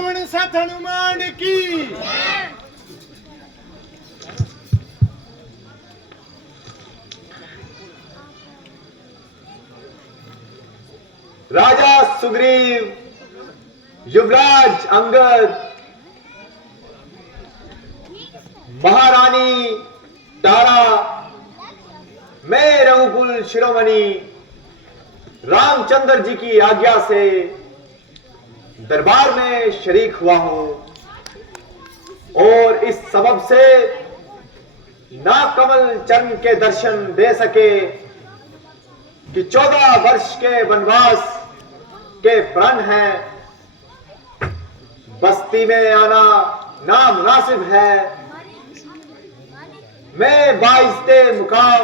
पवन सत हनुमान की। राजा सुग्रीव, युवराज अंगद, महारानी तारा, मैं रघुकुल शिरोमणि रामचंद्र जी की आज्ञा से दरबार में शरीक हुआ हूं और इस सबब से नागकमल चरण के दर्शन दे सके कि 14 वर्ष के वनवास के प्रण है। बस्ती में आना नामुनासिब है। मैं बाइज़्ते मुकाम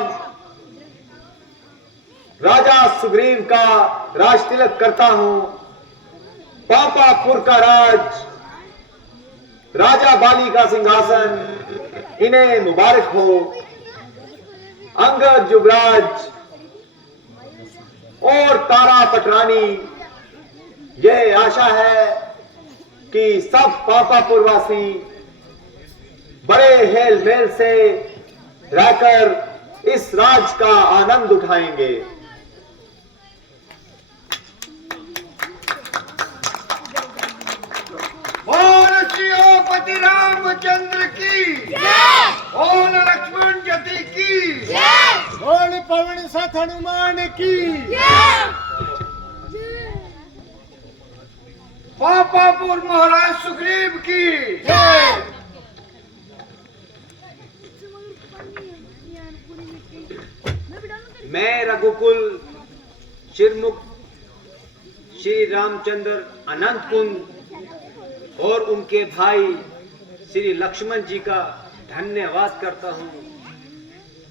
राजा सुग्रीव का राज तिलक करता हूं। पापापुर का राज, राजा बाली का सिंहासन इन्हें मुबारक हो। अंगद युवराज और तारा पटरानी, यह आशा है कि सब पापापुरवासी बड़े हेल मेल से रहकर इस राज का आनंद उठाएंगे। श्रीपति रामचंद्र की बोल, लक्ष्मण जति की बोल, पवन सत हनुमान की। पापापुर महाराज सुग्रीव की। मैं रघुकुल शिरमुख श्री रामचंद्र अनंत कुंद और उनके भाई श्री लक्ष्मण जी का धन्यवाद करता हूं,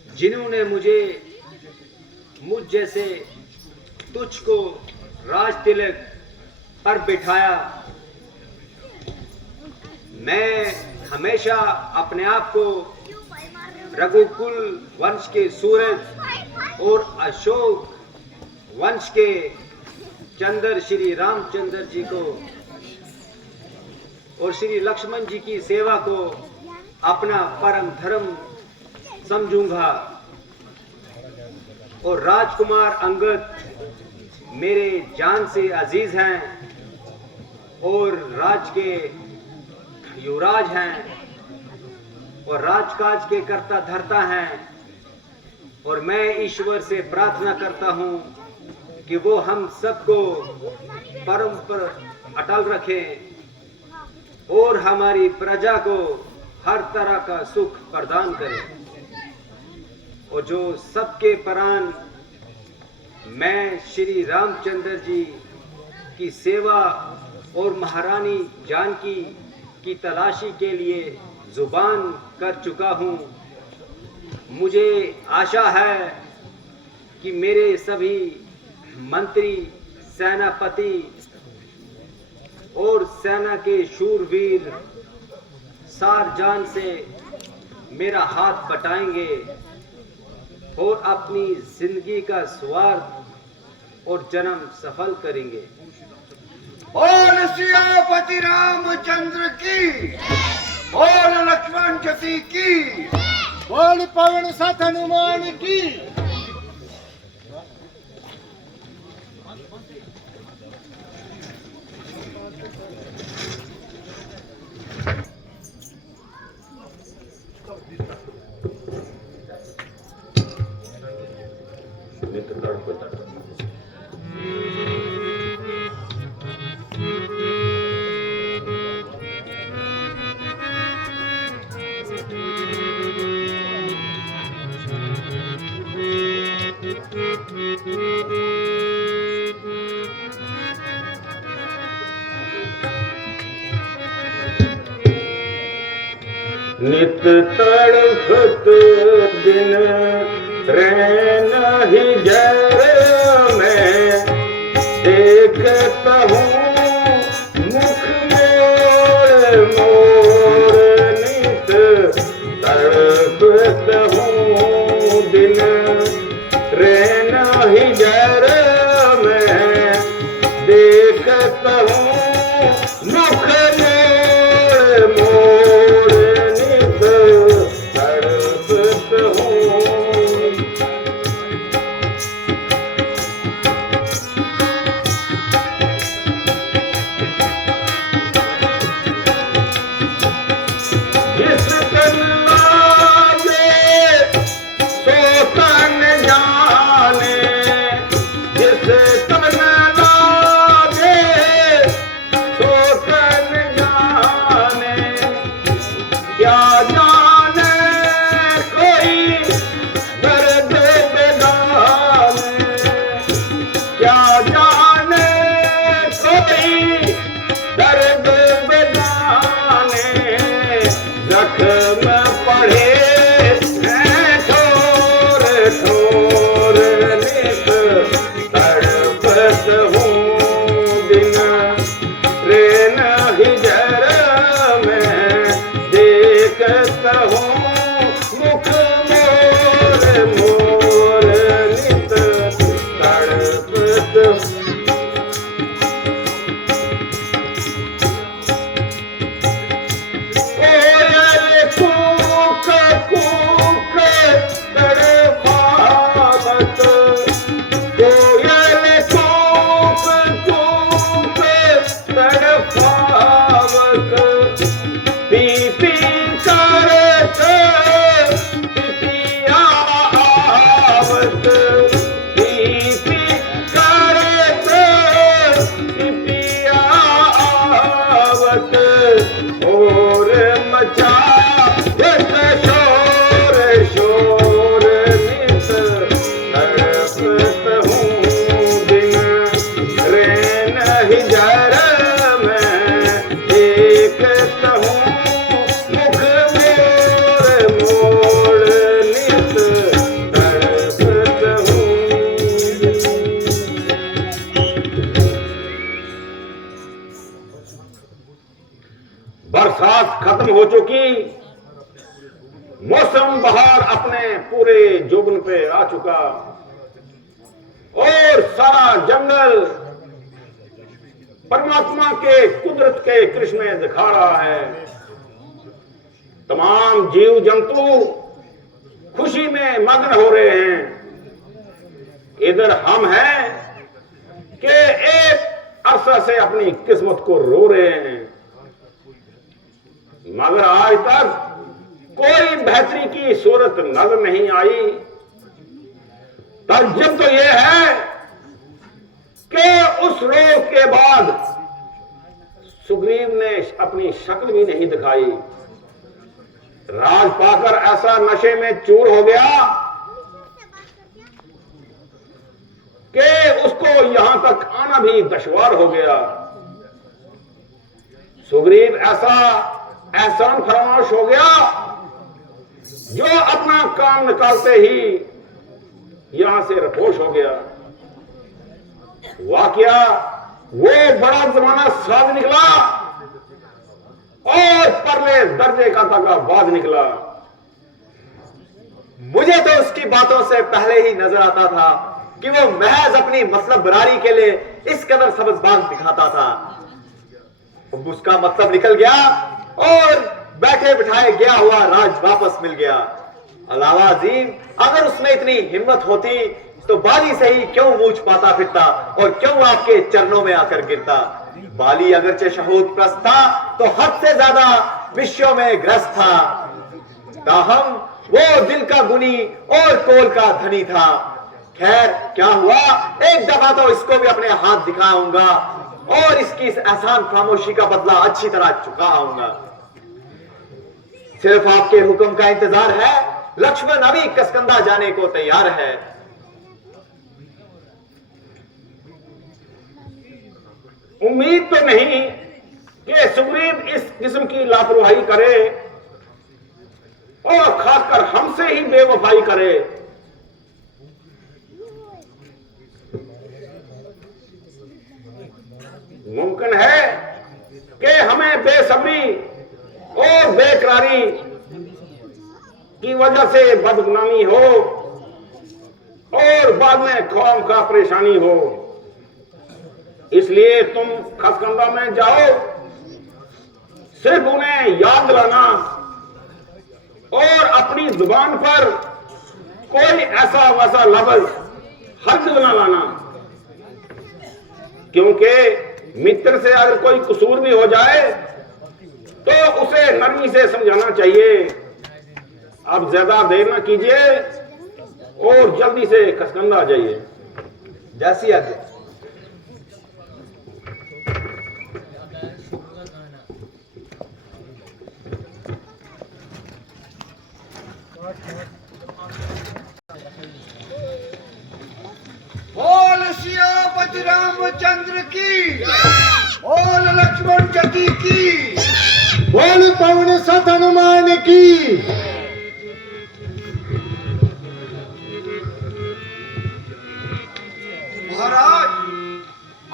जिन्होंने मुझ जैसे तुझको राज तिलक पर बिठाया। मैं हमेशा अपने आप को रघुकुल वंश के सूरज और अशोक वंश के चंद्र श्री रामचंद्र जी को और श्री लक्ष्मण जी की सेवा को अपना परम धर्म समझूंगा। और राजकुमार अंगद मेरे जान से अजीज हैं और राज के युवराज हैं और राजकाज के कर्ता धर्ता हैं। और मैं ईश्वर से प्रार्थना करता हूं कि वो हम सबको परम पर अटल रखें और हमारी प्रजा को हर तरह का सुख प्रदान करें। और जो सबके प्राण मैं श्री रामचंद्र जी की सेवा और महारानी जानकी की तलाशी के लिए जुबान कर चुका हूं, मुझे आशा है कि मेरे सभी मंत्री, सेनापति और सेना के शूरवीर सार जान से मेरा हाथ बटाएंगे और अपनी जिंदगी का स्वार्थ और जन्म सफल करेंगे। बोल श्रीपति रामचंद्र की, बोल लक्ष्मण जति की, बोल पवन सत हनुमान की। नित तड़फत दिन रैन ही जर में देखता हूँ मुख मोड़ मोड़। नित तड़फत हूँ दिन रैन ही जर में देखता हूँ मुख और सारा जंगल परमात्मा के कुदरत के कृष्ण दिखा रहा है। तमाम जीव जंतु खुशी में मग्न हो रहे हैं। इधर हम हैं कि एक अरसा से अपनी किस्मत को रो रहे हैं, मगर आज तक कोई बेहतरी की सूरत नजर नहीं आई। तज्जुब तो यह है कि उस रोग के बाद सुग्रीव ने अपनी शक्ल भी नहीं दिखाई। राज पाकर ऐसा नशे में चूर हो गया कि उसको यहां तक आना भी दुश्वार हो गया। सुग्रीव ऐसा एहसान फरामोश हो गया जो अपना काम निकालते ही यहां से रपोश हो गया। वाकया वो बड़ा जमाना साध निकला और परले दर्जे का दगाबाज निकला। मुझे तो उसकी बातों से पहले ही नजर आता था कि वो महज अपनी मतलब बरारी के लिए इस कदर सबजबान दिखाता था। अब उसका मतलब निकल गया और बैठे बिठाए गया हुआ राज वापस मिल गया। अलावा अजीम, अगर उसमें इतनी हिम्मत होती तो बाली से ही क्यों मूछ पाता फिरता और क्यों आपके चरणों में आकर गिरता। बाली अगरचे शहूद प्रस्त था तो हद से ज्यादा विषयों में ग्रस्त था। ताहम वो दिल का गुनी और कोल का धनी था। खैर, क्या हुआ, एक दफा तो इसको भी अपने हाथ दिखाऊंगा और इसकी इस एहसान खामोशी का बदला अच्छी तरह चुका आऊंगा। सिर्फ आपके हुक्म का इंतजार है। लक्ष्मण अभी कसकंदा जाने को तैयार है। उम्मीद तो नहीं कि सुग्रीव इस किस्म की लापरवाही करे और खासकर हमसे ही बेवफाई करे। मुमकिन है कि हमें बेसब्री और बेकरारी की वजह से बदगुमानी हो और बाद में खौफ का परेशानी हो। इसलिए तुम खसकंदा में जाओ, सिर्फ उन्हें याद दिलाना और अपनी जुबान पर कोई ऐसा वैसा लफ्ज हर्ज न लाना, क्योंकि मित्र से अगर कोई कसूर भी हो जाए तो उसे नरमी से समझाना चाहिए। अब ज्यादा देर ना कीजिए और जल्दी से खसकंदा आ जाइए। जैसी आज्ञा। बोल सियापति रामचंद्र की, बोल लक्ष्मण चकी की, बोल पवन सत हनुमान की। महाराज,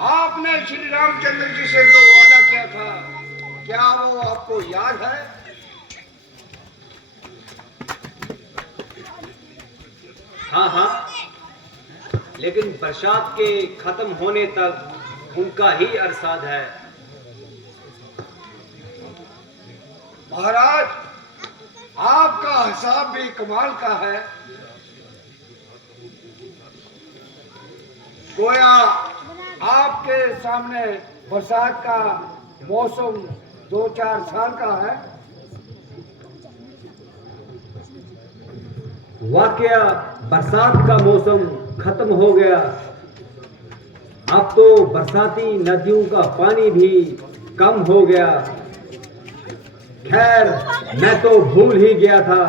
आपने श्री रामचंद्र जी से जो वादा किया था, क्या वो आपको याद है? हाँ हाँ, लेकिन बरसात के खत्म होने तक उनका ही अरसाद है। महाराज, आपका हिसाब भी कमाल का है। गोया आपके सामने बरसात का मौसम 2-4 साल का है। वाकया बरसात का मौसम खत्म हो गया। अब तो बरसाती नदियों का पानी भी कम हो गया। खैर, मैं तो भूल ही गया था,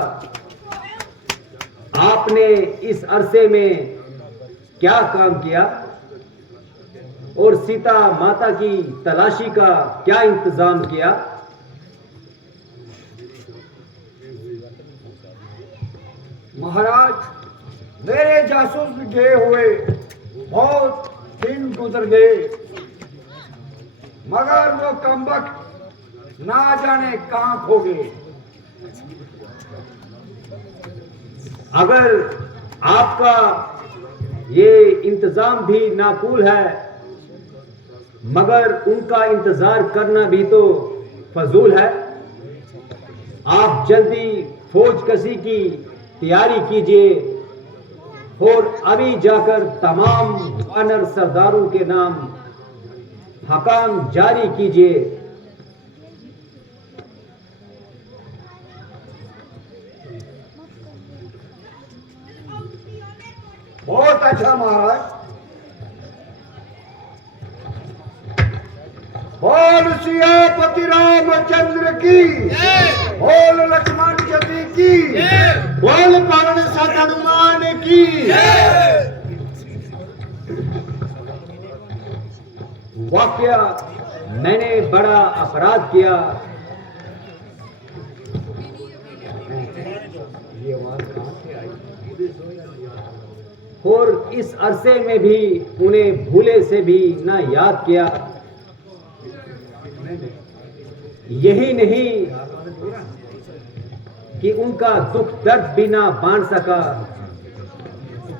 आपने इस अरसे में क्या काम किया और सीता माता की तलाशी का क्या इंतजाम किया। महाराज, मेरे जासूस भी गए हुए बहुत दिन गुजर गए, मगर वो कमबख्त ना जाने कहां खो गए। अगर आपका ये इंतजाम भी नाकूल है, मगर उनका इंतजार करना भी तो फजूल है। आप जल्दी फौज कसी की तैयारी कीजिए और अभी जाकर तमाम वानर सरदारों के नाम हकाम जारी कीजिए। बहुत अच्छा महाराज। बोल सियापति रामचंद्र की, बोल लक्ष्मण जी की, बोल पवन सत हनुमान की। वाकया मैंने बड़ा अपराध किया। और इस अरसे में भी उन्हें भूले से भी ना याद किया। यही नहीं कि उनका दुख दर्द भी ना बांट सका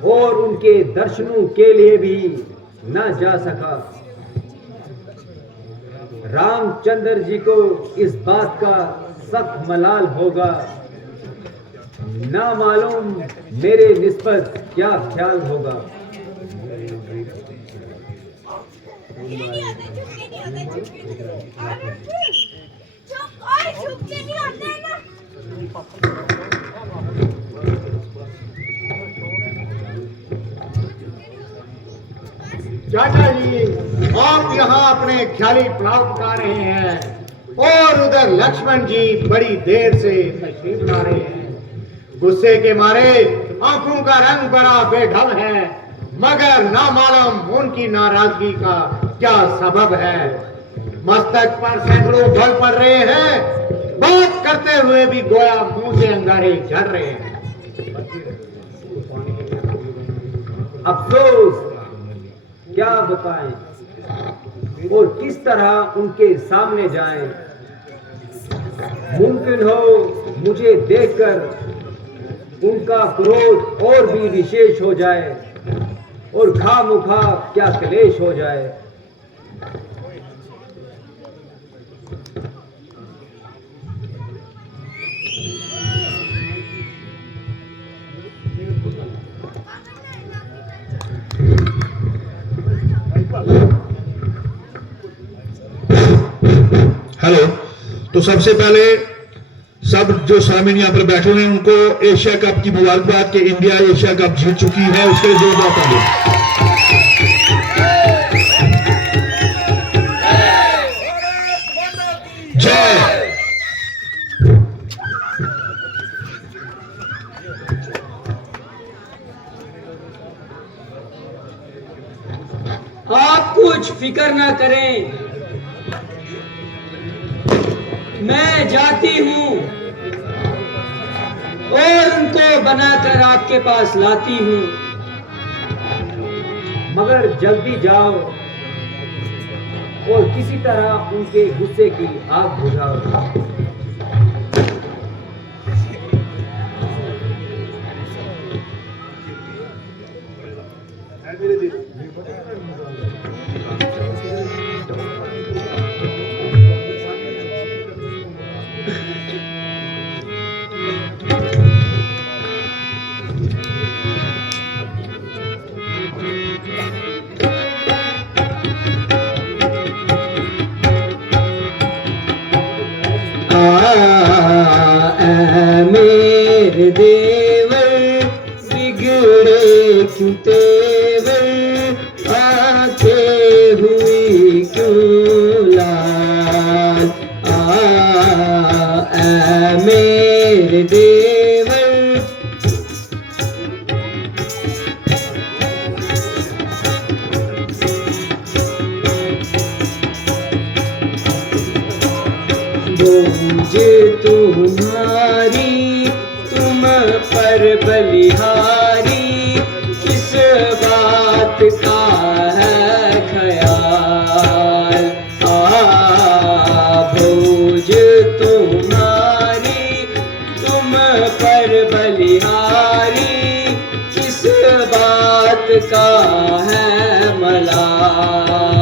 और उनके दर्शनों के लिए भी ना जा सका। रामचंद्र जी को इस बात का सख्त मलाल होगा। ना मालूम मेरे निस्बत क्या ख्याल होगा। चाचा जी, आप यहाँ अपने ख्याली प्लाव पका रहे हैं और उधर लक्ष्मण जी बड़ी देर से तशरीफ ला रहे हैं। गुस्से के मारे आंखों का रंग बड़ा बेढंग है, मगर ना मालूम उनकी नाराजगी का क्या सबब है। मस्तक पर सैकड़ों बल पड़ रहे हैं, बात करते हुए भी गोया मुंह से अंगारे झड़ रहे हैं। अफसोस क्या बताएं और किस तरह उनके सामने जाएं। मुमकिन हो मुझे देखकर उनका क्रोध और भी विशेष हो जाए और खामुखा क्या क्लेश हो जाए। हेलो। तो सबसे पहले सब जो सामिन यहाँ पर बैठे हुए हैं उनको एशिया कप की मुबारकबाद कि इंडिया एशिया कप जीत चुकी है, उसके लिए जोरदार तालियां। जय। आप कुछ फिक्र ना करें, मैं जाती हूँ और उनको बनाकर आपके पास लाती हूँ। मगर जल्दी जाओ और किसी तरह उनके गुस्से की आग बुझाओ। मेरे देवर बिगड़े क्यों तेवर, आंखें हुई क्यों लाल। मेरे देवर बोझ तुम्हारी तुम पर बलिहारी, किस बात का है ख्याल। बोझ तुम्हारी तुम पर बलिहारी, किस बात का है मलाला।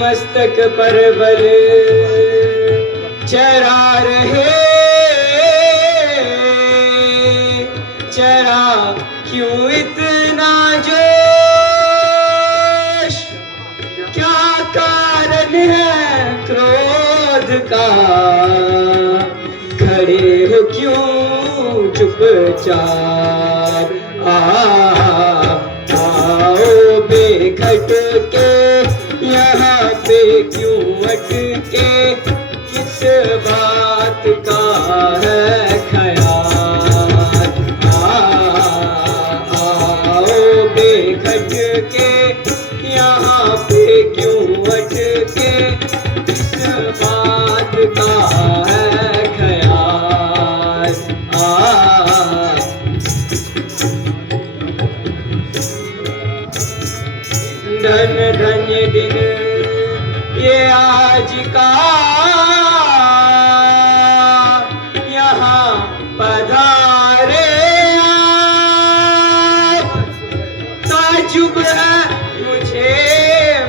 मस्तक पर बल चरा रहे, चरा क्यों इतना जोश, क्या कारण है क्रोध का, खड़े हो क्यों चुपचाप, आओ बेखट के यहाँ पे क्यों अटके, किस बात का है ख्याल, आओ बेखट के यहाँ पे क्यों अटके, किस बात का है ख्याल, धन धन्य दिन ये आज का, यहाँ पधारे आप, ताजुब है मुझे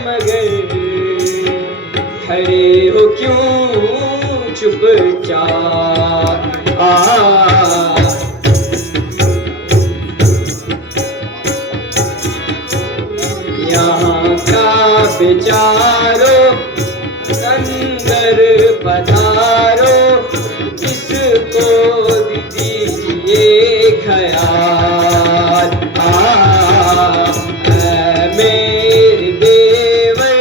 मगर, खड़े हो क्यों चुपचाप, यहाँ का विचारो अंदर पधारो, किसको दीजिए ख्याल, मेरे देवर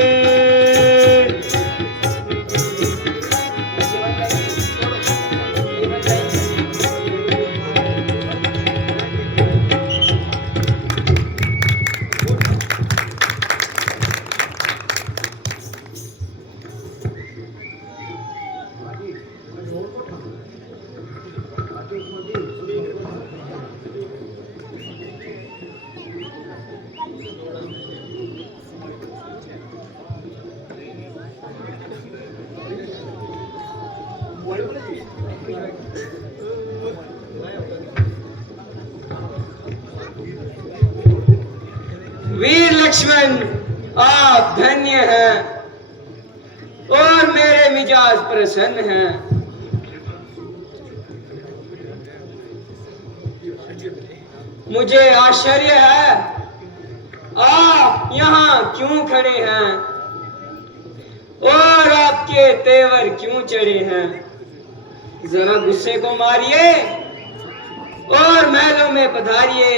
वीर लक्ष्मण, आप धन्य हैं और मेरे मिजाज प्रसन्न हैं। मुझे आश्चर्य है आप यहाँ क्यों खड़े हैं और आपके तेवर क्यों चढ़े हैं। जरा गुस्से को मारिए और महलों में पधारिए।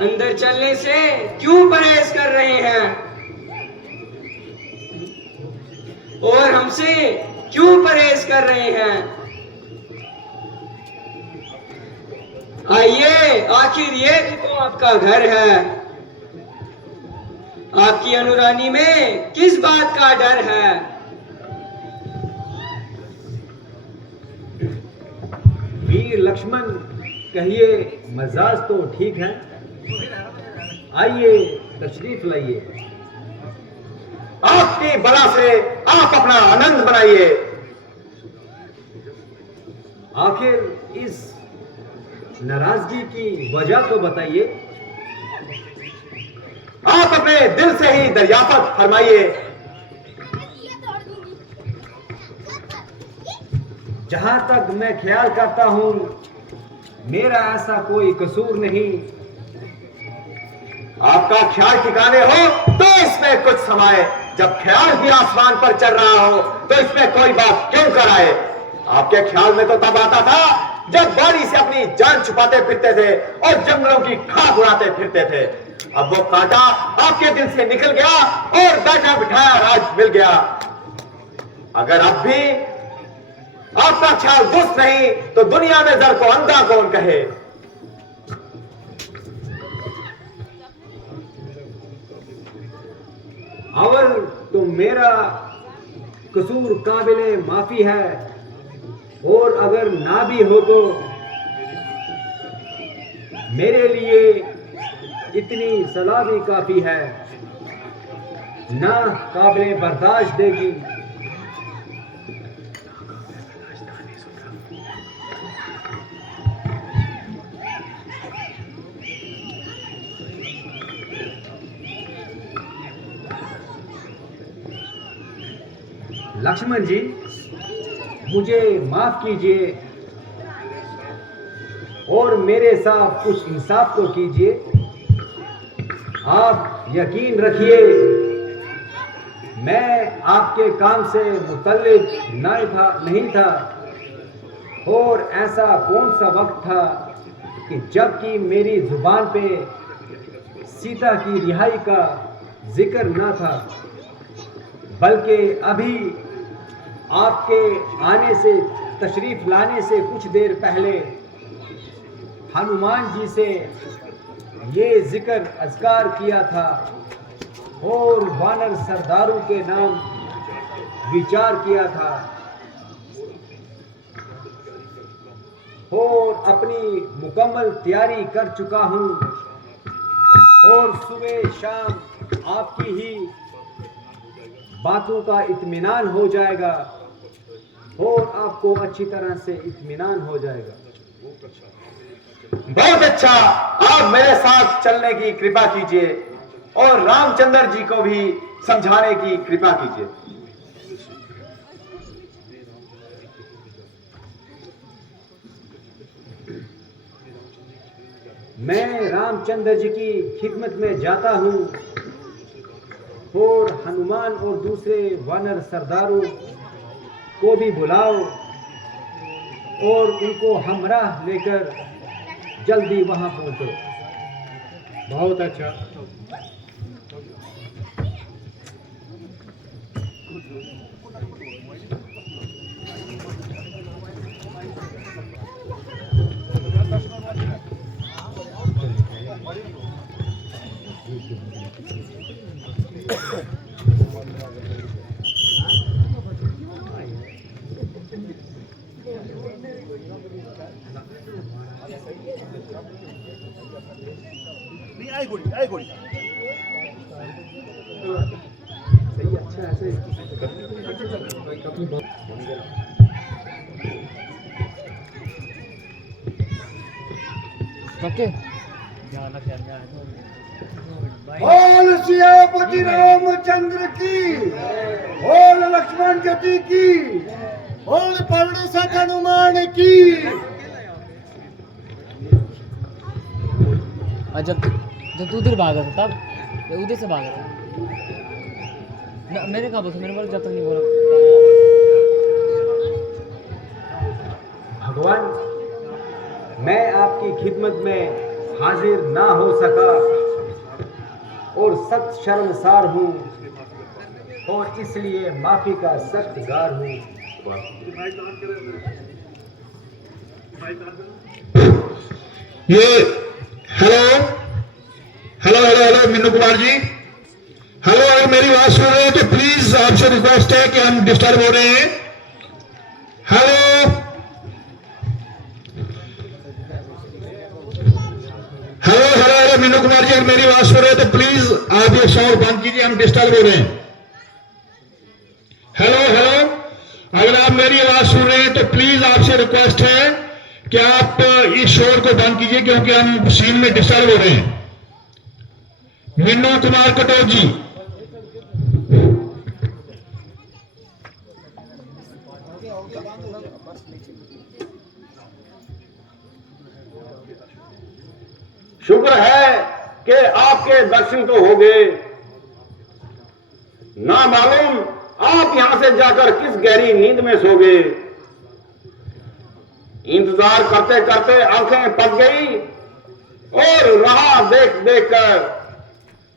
अंदर चलने से क्यों परहेज कर रहे हैं और हमसे क्यों परहेज कर रहे हैं। आइए, आखिर ये भी तो आपका घर है। आपकी अनुरानी में किस बात का डर है। वीर लक्ष्मण, कहिए, मजाज तो ठीक है। आइए, तशरीफ लाइए। आपकी बला से आप अपना आनंद बनाइए। आखिर इस नाराजगी की वजह तो बताइए। आप अपने दिल से ही दरियाफत फरमाइए। जहां तक मैं ख्याल करता हूं, मेरा ऐसा कोई कसूर नहीं। आपका ख्याल ठिकाने हो तो इसमें कुछ समाए। जब ख्याल भी आसमान पर चल रहा हो तो इसमें कोई बात क्यों कराए। आपके ख्याल में तो तब आता था जब बारी से अपनी जान छुपाते फिरते थे और जंगलों की खाक उड़ाते फिरते थे। अब वो कांटा आपके दिल से निकल गया और बैठा बिठाया राज मिल गया। अगर अब भी आपका ख्याल दुष्ट नहीं तो दुनिया में जर को अंधा कौन कहे। अवल तो मेरा कसूर काबिले माफी है, और अगर ना भी हो तो मेरे लिए इतनी सलाह भी काफी है, ना काबिल बर्दाश्त देगी। लक्ष्मण जी, मुझे माफ कीजिए और मेरे साथ कुछ इंसाफ तो कीजिए। आप यकीन रखिए, मैं आपके काम से मुतल्लिक नहीं था और ऐसा कौन सा वक्त था कि जबकि मेरी जुबान पे सीता की रिहाई का जिक्र ना था, बल्कि अभी आपके आने से, तशरीफ लाने से कुछ देर पहले हनुमान जी से ये जिक्र अज़कार किया था और वानर सरदारों के नाम विचार किया था और अपनी मुकम्मल तैयारी कर चुका हूँ और सुबह शाम आपकी ही बातों का इत्मीनान हो जाएगा और आपको अच्छी तरह से इत्मीनान हो जाएगा। बहुत अच्छा, आप मेरे साथ चलने की कृपा कीजिए और रामचंद्र जी को भी समझाने की कृपा कीजिए। मैं रामचंद्र जी की खिदमत में जाता हूँ और हनुमान और दूसरे वानर सरदारों को भी बुलाओ और उनको हमराह लेकर जल्दी वहां पहुंचो। बहुत अच्छा। सही, अच्छा ऐसे बोल सियापति रामचंद्र की, बोल लक्ष्मण जी की, बोल पवनसुत हनुमान की। और जब तू उधर भागा था तब, मैं उधर से भागा था ना, मैंने कहा बोला, मैंने बोला जब तक नहीं बोला। भगवान, मैं आपकी खिदमत में हाजिर ना हो सका और सख्त शर्मसार हूँ और इसलिए माफी का सख्त गार हूँ। ये hello hello hello hello Meenu Kumar ji, hello, अगर मेरी बात सुन रहे हैं तो प्लीज आपसे रिक्वेस्ट है कि हम डिस्टर्ब हो रहे हैं। Hello hello hello hello Meenu Kumar ji, अगर मेरी बात सुन रहे हैं तो प्लीज आप ये साउंड बंद कीजिए, हम डिस्टर्ब हो रहे हैं। हेलो हेलो, अगर आप मेरी आवाज सुन रहे हैं तो प्लीज आपसे रिक्वेस्ट है कि आप इस शोर को बंद कीजिए क्योंकि हम सीन में डिस्टर्ब हो रहे हैं। मीनू कुमार कटोच जी, शुक्र है कि आपके दर्शन तो हो गए। ना मालूम आप यहां से जाकर किस गहरी नींद में सो गए। इंतजार करते करते आंखें पक गई और राह देख देख कर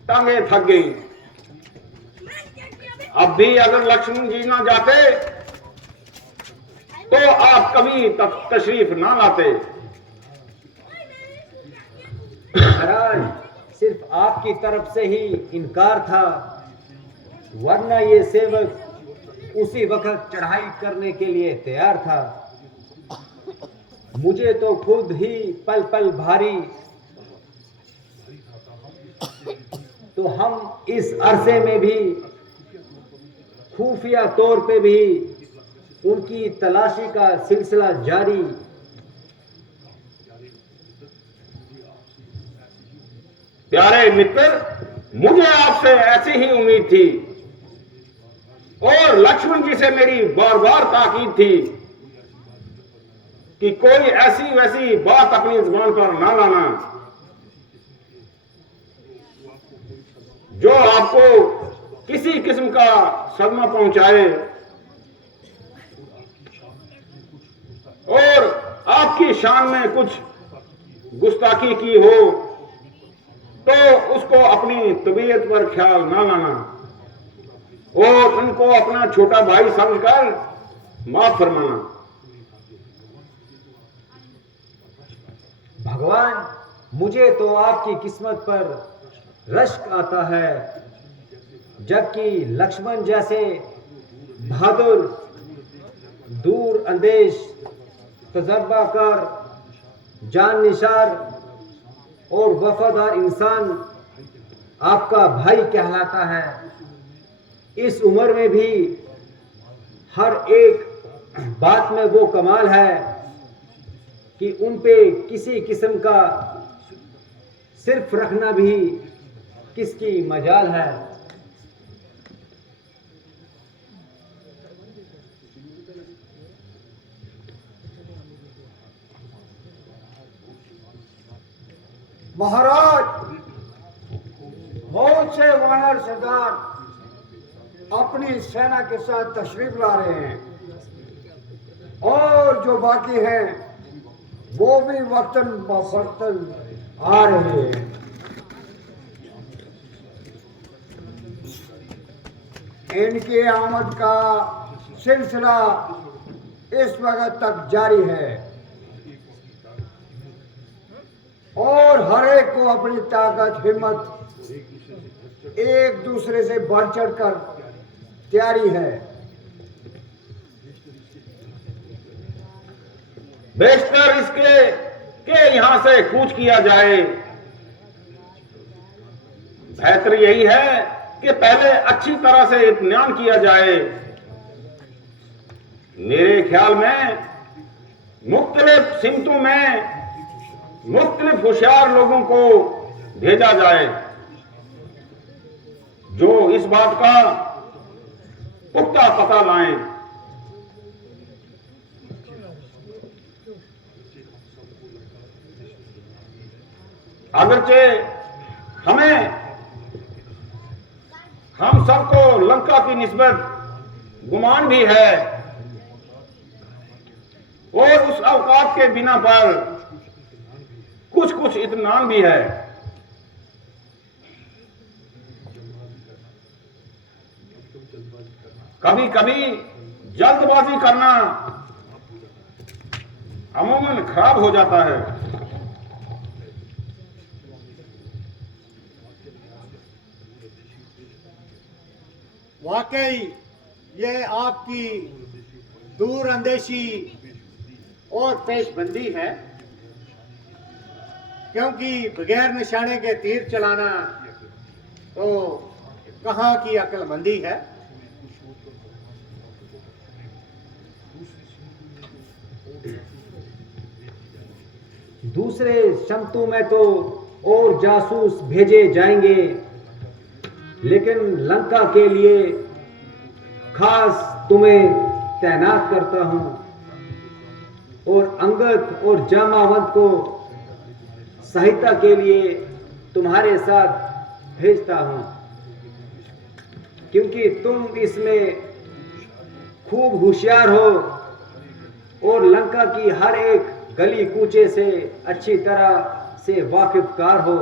टांगे थक गई। अब भी अगर लक्ष्मण जी ना जाते तो आप कभी तशरीफ ना लाते। महाराज, सिर्फ आपकी तरफ से ही इनकार था, वरना ये सेवक उसी वक्त चढ़ाई करने के लिए तैयार था। मुझे तो खुद ही पल पल भारी तो हम इस अरसे में भी खुफिया तौर पे भी उनकी तलाशी का सिलसिला जारी प्यारे मित्र, मुझे आपसे ऐसी ही उम्मीद थी और लक्ष्मण जी से मेरी बार बार ताकीद थी कि कोई ऐसी वैसी बात अपनी जुबान पर ना लाना जो आपको किसी किस्म का सदमा पहुंचाए और आपकी शान में कुछ गुस्ताखी की हो तो उसको अपनी तबीयत पर ख्याल ना लाना और उनको अपना छोटा भाई समझकर माफ फरमाना। भगवान, मुझे तो आपकी किस्मत पर रश्क आता है, जबकि लक्ष्मण जैसे बहादुर, दूर अंदेश, तजर्बाकार, जाननिसार और वफादार इंसान आपका भाई कहलाता है। इस उम्र में भी हर एक बात में वो कमाल है कि उन पे किसी किस्म का सिर्फ रखना भी किसकी मजाल है। महाराज, बहुत से वानर सरदार अपनी सेना के साथ तशरीफ ला रहे हैं और जो बाकी हैं वो भी वक्तन बवक्तन आ रहे हैं। इनकी आमद का सिलसिला इस वक्त तक जारी है और हर एक को अपनी ताकत हिम्मत एक दूसरे से बढ़ चढ़कर तैयारी है। बेशतर इसके कि यहां से कूच किया जाए। बेहतर यही है कि पहले अच्छी तरह से इत्मीनान किया जाए। मेरे ख्याल में मुख्तलिफ सिमतों में मुख्तलिफ होशियार लोगों को भेजा जाए जो इस बात का पुख्ता पता लाएं। अगरचे हम सबको लंका की निस्बत गुमान भी है और उस अवकात के बिना पर कुछ इत्मीनान भी है। कभी कभी जल्दबाजी करना अमूमन खराब हो जाता है। वाकई ये आपकी दूर अंदेशी और पेशबंदी है, क्योंकि बगैर निशाने के तीर चलाना तो कहाँ की अक्लमंदी है। दूसरे शमतों में तो और जासूस भेजे जाएंगे, लेकिन लंका के लिए खास तुम्हें तैनात करता हूं और अंगद और जामावंत को सहायता के लिए तुम्हारे साथ भेजता हूं, क्योंकि तुम इसमें खूब होशियार हो और लंका की हर एक गली कूचे से अच्छी तरह से वाकिफकार हो।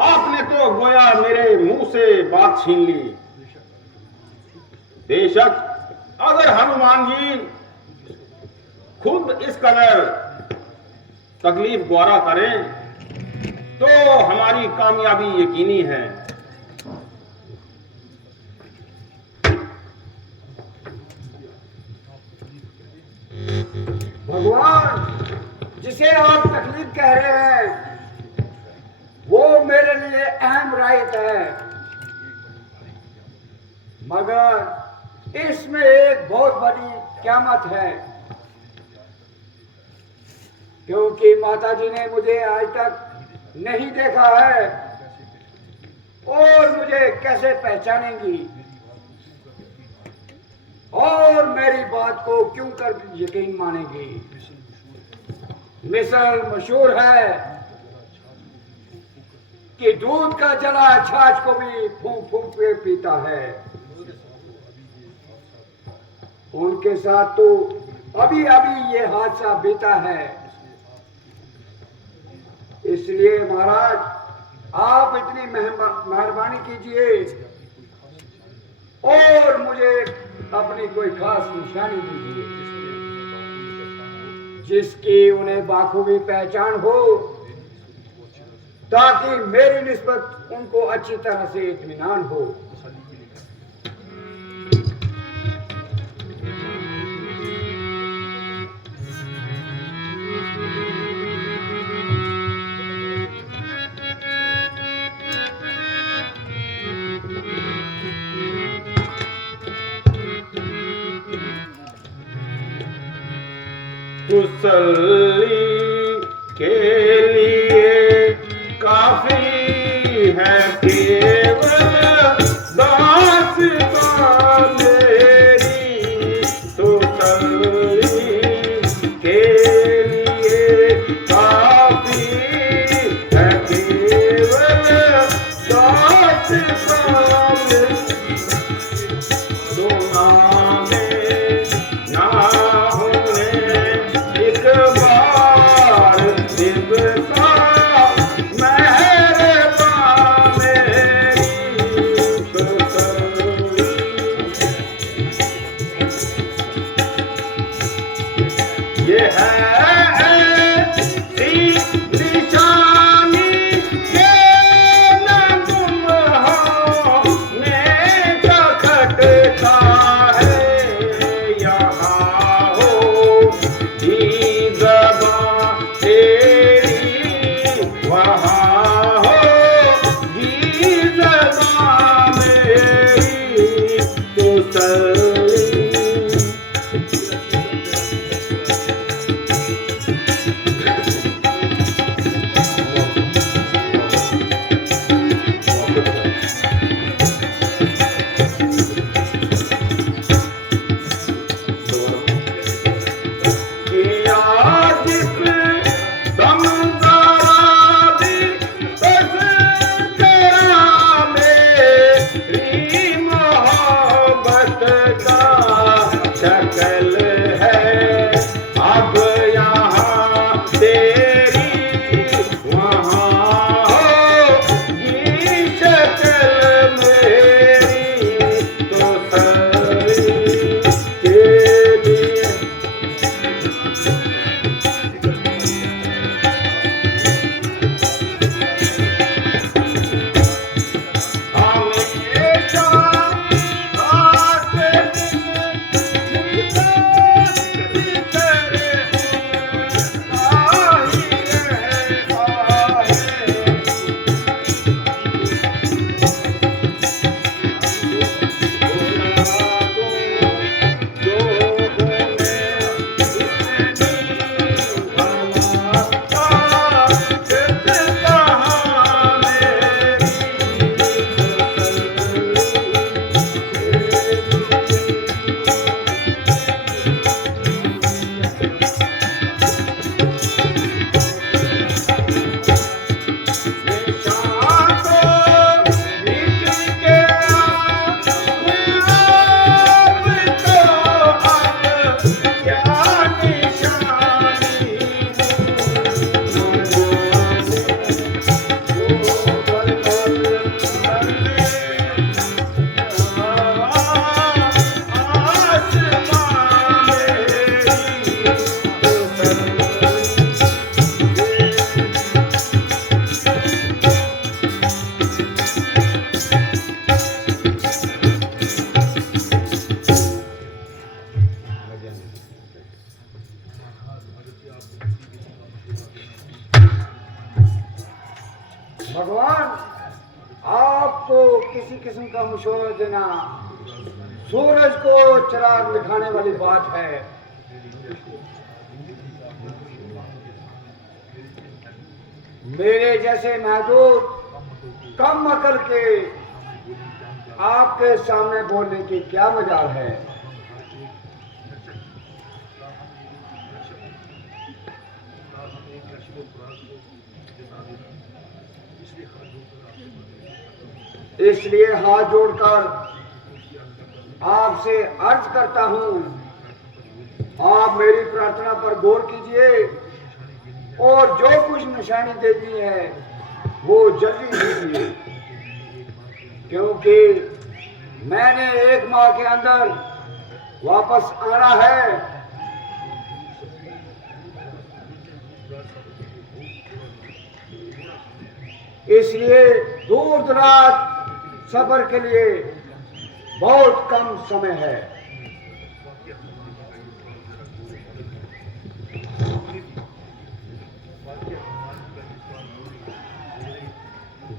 आपने तो गोया मेरे मुंह से बात छीन ली। बेशक अगर हनुमान जी खुद इस कदर तकलीफ ग्वारा करें तो हमारी कामयाबी यकीनी है। भगवान, जिसे आप तकलीफ कह रहे हैं इनायत है, मगर इसमें एक बहुत बड़ी क़यामत है, क्योंकि माता जी ने मुझे आज तक नहीं देखा है और मुझे कैसे पहचानेंगी और मेरी बात को क्यों कर यकीन मानेंगी। मिसल मशहूर है कि दूध का जला छाछ को भी फूंक फूंक के पीता है। उनके साथ तो अभी अभी ये हादसा बीता है। इसलिए महाराज, आप इतनी मेहरबानी कीजिए और मुझे अपनी कोई खास निशानी दीजिए जिसकी उन्हें बाखूबी पहचान हो, ताकि मेरी निस्बत उनको अच्छी तरह से इत्मीनान हो। तसल्ली के लिए काफी है केवल दास्तां मेरी। तसल्ली के लिए काफी है केवल दास्तां मेरी। आपको किसी किस्म का मशवरा देना सूरज को चिराग दिखाने वाली बात है। मेरे जैसे महदूद कम अकल के आपके सामने बोलने की क्या मजाल है। इसलिए हाथ जोड़कर आपसे अर्ज करता हूं, आप मेरी प्रार्थना पर गौर कीजिए और जो कुछ निशानी देती है वो जल्दी दीजिए, क्योंकि मैंने 1 माह के अंदर वापस आना है। इसलिए दूर दराज सफर के लिए बहुत कम समय है।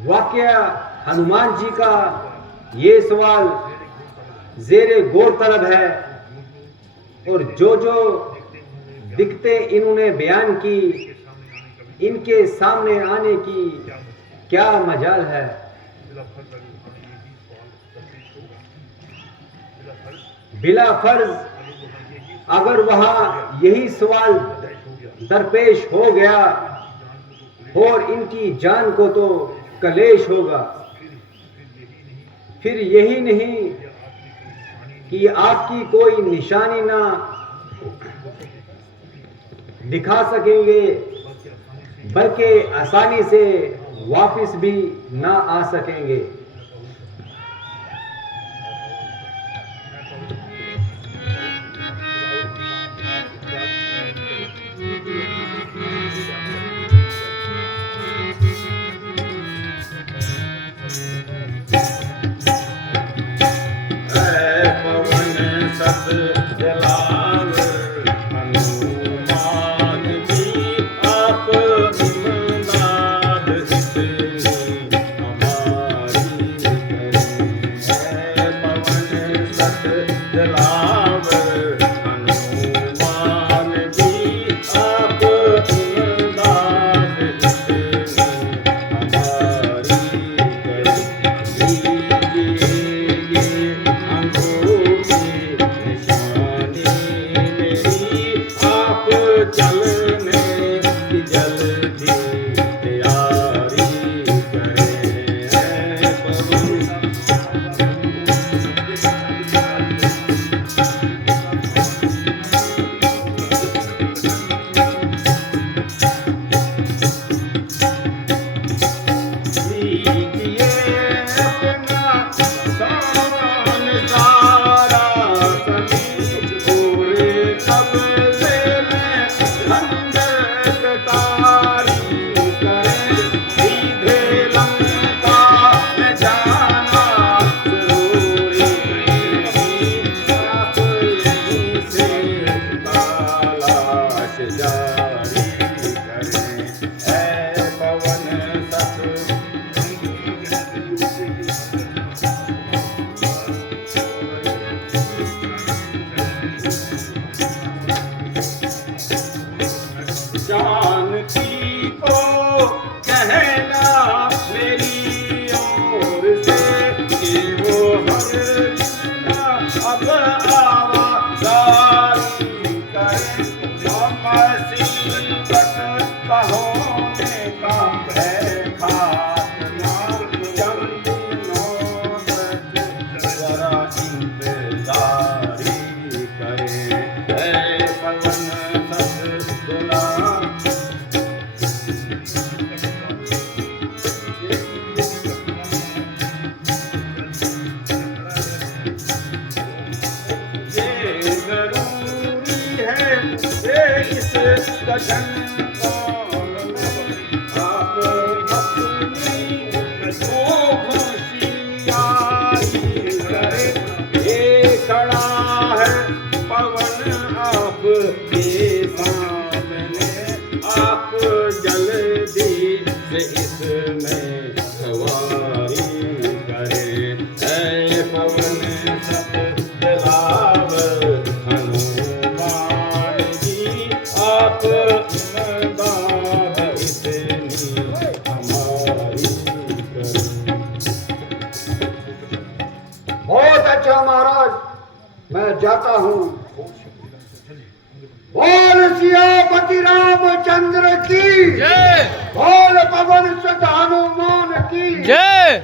वाकया हनुमान जी का ये सवाल जेरे गौर तलब है और जो दिक्कतें इन्होंने बयान की, इनके सामने आने की क्या मजाल है। बिला फर्ज अगर वहां यही सवाल दरपेश हो गया और इनकी जान को तो कलेश होगा, फिर यही नहीं कि आपकी कोई निशानी ना दिखा सकेंगे, बल्कि आसानी से वापस भी ना आ सकेंगे। आप जल्दी से इसमें सवारी जाता हूं। बोल सियापति रामचंद्र की जय बोल पवन सुत हनुमान की जय